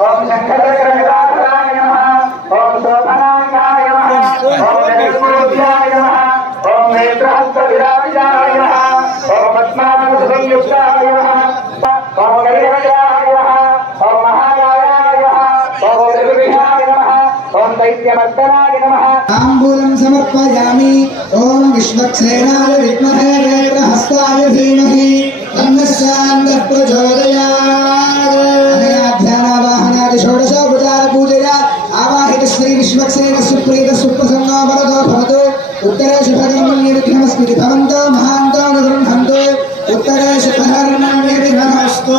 ఓం శంకరచక్రవిరాజాయ నమః ఓం శోభనాంగాయ ताम्बूलम् समर्पयामि ॐ विश्वक्षेणाय विद्महे वेत्रहस्ताय धीमहि तन्नः शान्तः प्रचोदयाध्यानावाहनादि षोडशोपचारपूजया आवाहित श्रीविश्वक्षेण सुप्रीत सुप्रसन्नो वरदो भवतु उत्तरे शुभकर्मण्यविघ्नमस्मिति भवन्तो महान्तो निगृह्णन्तु उत्तरे शुभकर्मण्यविघ्नमस्तु